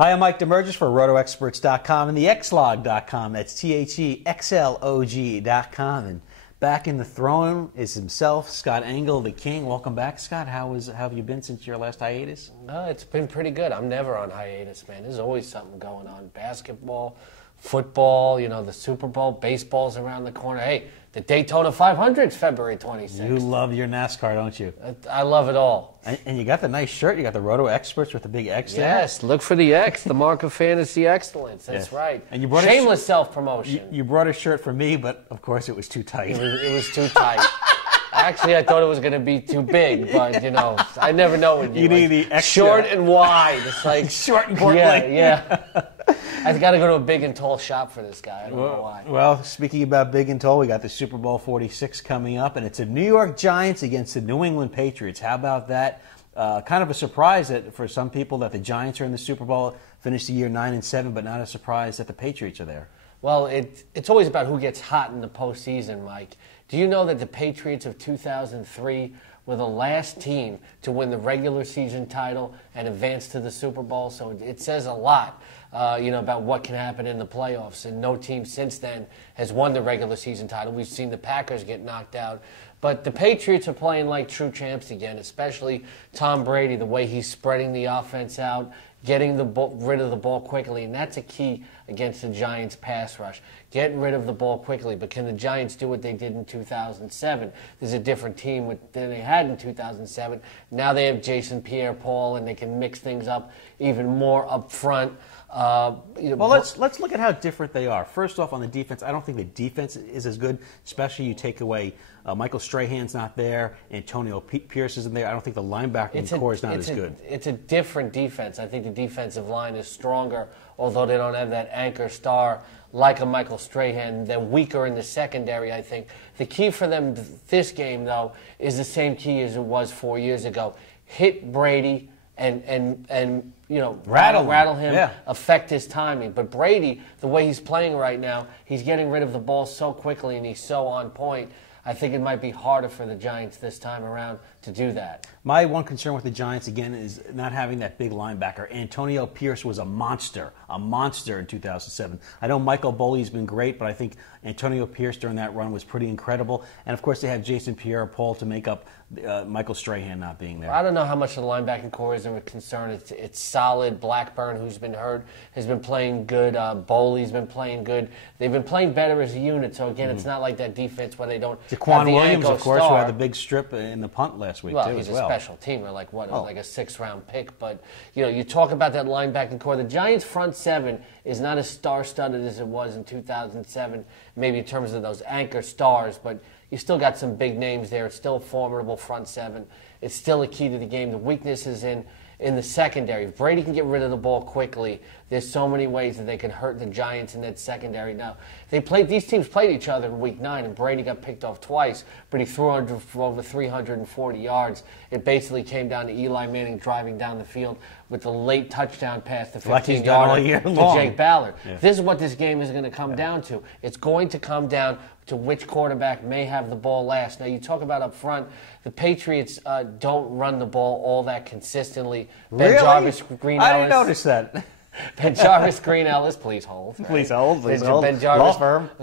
Hi, I'm Mike Damergis for RotoExperts.com and the Xlog.com. That's THEXLOG.com. And back in the throne is himself, Scott Engel, the king. Welcome back, Scott. How have you been since your last hiatus? It's been pretty good. I'm never on hiatus, man. There's always something going on. Basketball, football, the Super Bowl, baseball's around the corner. Hey, the Daytona 500's February 26th. You love your NASCAR, don't you? I love it all. And you got the nice shirt. You got the Roto Experts with the big X there. Yes, look for the X, the mark of fantasy excellence. That's right. And you brought shameless self-promotion. You brought a shirt for me, but of course it was too tight. It was too tight. Actually, I thought it was going to be too big, but, I never know with you. You need the extra. Short and wide. It's like short and portly. Yeah. I've got to go to a big and tall shop for this guy. I don't know why. Well, speaking about big and tall, we got the Super Bowl 46 coming up, and it's the New York Giants against the New England Patriots. How about that? Kind of a surprise for some people that the Giants are in the Super Bowl, finished the year 9-7, but not a surprise that the Patriots are there. Well, it's always about who gets hot in the postseason, Mike. Do you know that the Patriots of 2003 were the last team to win the regular season title and advance to the Super Bowl? So it says a lot, about what can happen in the playoffs. And no team since then has won the regular season title. We've seen the Packers get knocked out. But the Patriots are playing like true champs again, especially Tom Brady, the way he's spreading the offense out, getting rid of the ball quickly, and that's a key against the Giants' pass rush. Getting rid of the ball quickly, but can the Giants do what they did in 2007? There's a different team than they had in 2007. Now they have Jason Pierre-Paul, and they can mix things up even more up front. Well, let's look at how different they are. First off, on the defense, I don't think the defense is as good, especially you take away Michael Strahan's not there, Antonio Pierce isn't there. I don't think the linebacking core is not as good. It's a different defense. I think the defensive line is stronger, although they don't have that anchor star like a Michael Strahan. They're weaker in the secondary, I think. The key for them this game, though, is the same key as it was 4 years ago. Hit Brady and rattle him, affect his timing. But Brady, the way he's playing right now, he's getting rid of the ball so quickly and he's so on point. I think it might be harder for the Giants this time around to do that. My one concern with the Giants, again, is not having that big linebacker. Antonio Pierce was a monster in 2007. I know Michael Boley's been great, but I think Antonio Pierce during that run was pretty incredible. And, of course, they have Jason Pierre-Paul to make up Michael Strahan not being there. I don't know how much the linebacking core is a concern. It's solid. Blackburn, who's been hurt, has been playing good. Boley's been playing good. They've been playing better as a unit. So, again, it's not like that defense where they don't have the Williams, of course, star. who had the big strip in the punt last week, too, he's as well. A special teamer, like a 6th-round pick. But, you talk about that linebacking core. The Giants' front seven is not as star-studded as it was in 2007, maybe in terms of those anchor stars, but you still got some big names there. It's still a formidable front seven. It's still a key to the game. The weakness is in the secondary. If Brady can get rid of the ball quickly, there's so many ways that they can hurt the Giants in that secondary. Now, these teams played each other in Week 9, and Brady got picked off twice, but he threw for over 340 yards. It basically came down to Eli Manning driving down the field with the late touchdown pass, the 15-yarder to Jake Ballard. Yeah. This is what this game is going to come down to. It's going to come down to which quarterback may have the ball last. Now, you talk about up front, the Patriots don't run the ball all that consistently. Really? Jarvis Green I didn't notice that. Ben Jarvis Green Ellis, please hold. Please hold. Ben Jarvis,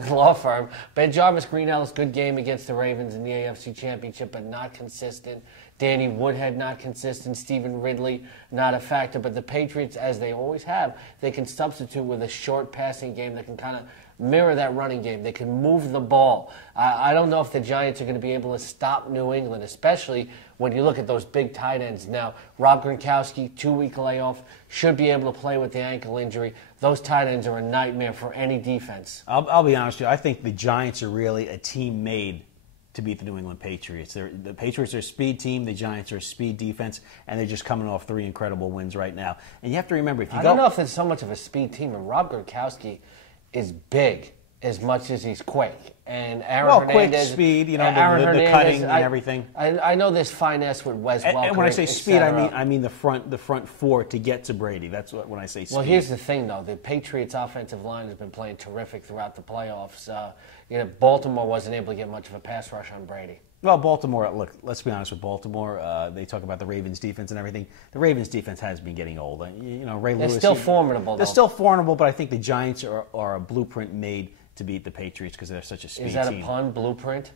Law firm. Ben Jarvis Green Ellis, good game against the Ravens in the AFC Championship, but not consistent. Danny Woodhead, not consistent. Stephen Ridley, not a factor. But the Patriots, as they always have, they can substitute with a short passing game that can kind of mirror that running game. They can move the ball. I don't know if the Giants are going to be able to stop New England, especially when you look at those big tight ends. Now, Rob Gronkowski, 2-week layoff, should be able to play with the ankle injury. Those tight ends are a nightmare for any defense. I'll be honest with you. I think the Giants are really a team made to beat the New England Patriots. The Patriots are a speed team, the Giants are a speed defense, and they're just coming off 3 incredible wins right now. And you have to remember, if you I don't know if it's so much of a speed team. And Rob Gronkowski is big as much as he's quick. And Aaron Hernandez, quick, speed, the cutting and everything. I know there's finesse with Wes Welker. And when I say speed, I mean the front four to get to Brady. That's when I say speed. Well, here's the thing, though. The Patriots' offensive line has been playing terrific throughout the playoffs. Baltimore wasn't able to get much of a pass rush on Brady. Well, Baltimore, look, let's be honest with Baltimore. They talk about the Ravens' defense and everything. The Ravens' defense has been getting old. Ray Lewis. They're still formidable, They're though. still formidable, but I think the Giants are a blueprint made to beat the Patriots because they're such a speed team. Is that a pun, blueprint?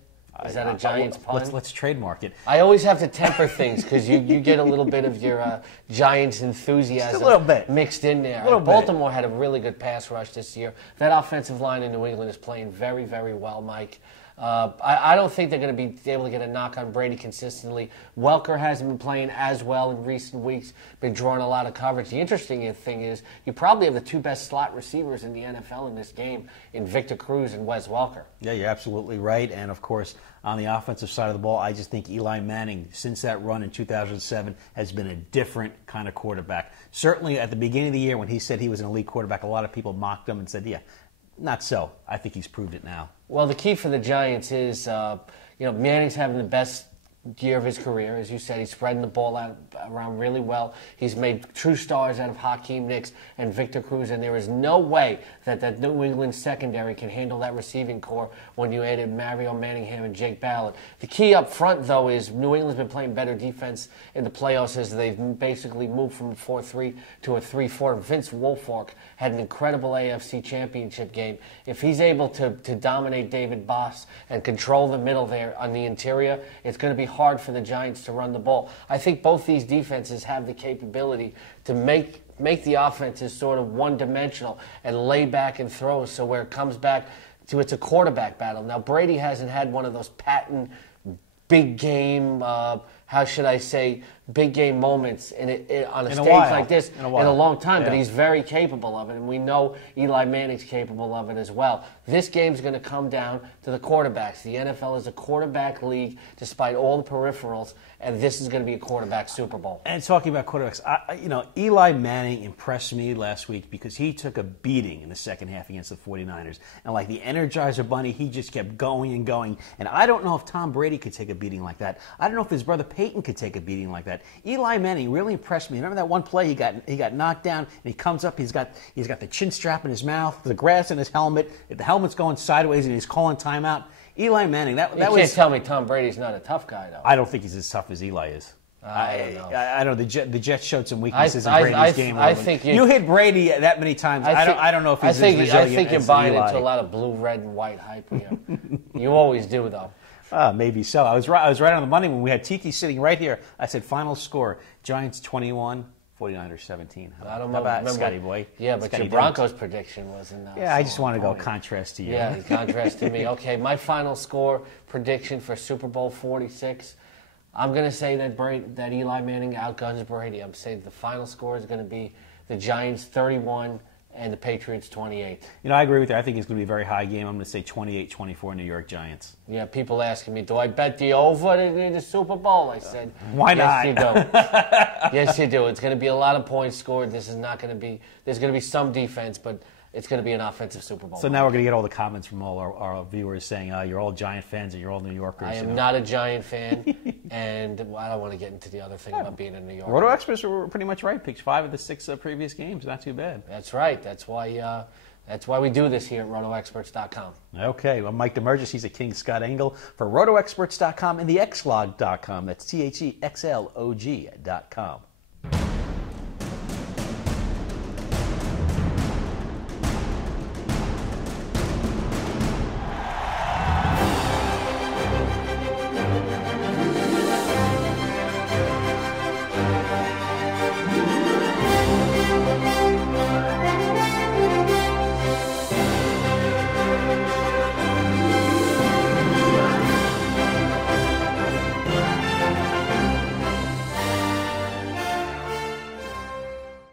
Is that a Giants pun? Let's trademark it. I always have to temper things because you get a little bit of your Giants enthusiasm Just a little bit. mixed in there. Baltimore had a really good pass rush this year. That offensive line in New England is playing very, very well, Mike. I don't think they're going to be able to get a knock on Brady consistently. Welker hasn't been playing as well in recent weeks, been drawing a lot of coverage. The interesting thing is you probably have the two best slot receivers in the NFL in this game in Victor Cruz and Wes Welker. Yeah, you're absolutely right. And, of course, on the offensive side of the ball, I just think Eli Manning, since that run in 2007, has been a different kind of quarterback. Certainly at the beginning of the year when he said he was an elite quarterback, a lot of people mocked him and said, yeah, not so. I think he's proved it now. Well, the key for the Giants is, Manning's having the best year of his career. As you said, he's spreading the ball out around really well. He's made true stars out of Hakeem Nicks and Victor Cruz, and there is no way that New England secondary can handle that receiving core when you added Mario Manningham and Jake Ballard. The key up front, though, is New England's been playing better defense in the playoffs as they've basically moved from a 4-3 to a 3-4. Vince Wilfork had an incredible AFC championship game. If he's able to dominate David Boss and control the middle there on the interior, it's going to be hard for the Giants to run the ball. I think both these defenses have the capability to make the offenses sort of one-dimensional and lay back and throw, so where it comes back to it's a quarterback battle. Now, Brady hasn't had one of those patent big game, big game moments on a stage like this in a long time, but he's very capable of it, and we know Eli Manning's capable of it as well. This game's going to come down to the quarterbacks. The NFL is a quarterback league despite all the peripherals, and this is going to be a quarterback Super Bowl. And talking about quarterbacks, Eli Manning impressed me last week because he took a beating in the second half against the 49ers. And like the Energizer Bunny, he just kept going and going. And I don't know if Tom Brady could take a beating like that. I don't know if his brother Peyton could take a beating like that. Eli Manning really impressed me. Remember that one play he got knocked down, and he comes up, he's got the chin strap in his mouth, the grass in his helmet, the helmet's going sideways, and he's calling timeout. Eli Manning, that you can't tell me Tom Brady's not a tough guy, though. I don't think he's as tough as Eli is. I don't know. I know the Jets showed some weaknesses in Brady's game. I think you hit Brady that many times. I don't know if he's as resilient I think you're buying Eli. into a lot of blue, red, and white hype here. You always do, though. Maybe so. I was right on the money when we had Tiki sitting right here. I said final score: Giants 21, 49ers 17. I don't How about remember, Scotty boy? Yeah, but Scotty your Broncos prediction wasn't. Yeah, I just want to go contrast to you. Yeah, contrast to me. Okay, my final score prediction for Super Bowl 46. I'm going to say that Eli Manning outguns Brady. I'm saying the final score is going to be the Giants 31 and the Patriots 28. I agree with you. I think it's going to be a very high game. I'm going to say 28-24 New York Giants. Yeah, people asking me, do I bet the over in the Super Bowl? I said, why not? Yes, you do. Yes, you do. It's going to be a lot of points scored. There's going to be some defense, but it's going to be an offensive Super Bowl. So now we're going to get all the comments from all our viewers saying, you're all Giant fans and you're all New Yorkers. I am not a Giant fan, and I don't want to get into the other thing about being a New Yorker. RotoExperts were pretty much right. Picked 5 of the 6 previous games. Not too bad. That's right. That's why we do this here at RotoExperts.com. Okay. Well, Mike Damergis, he's a King Scott Engel for RotoExperts.com and the Xlog.com. That's THEXLOG.com.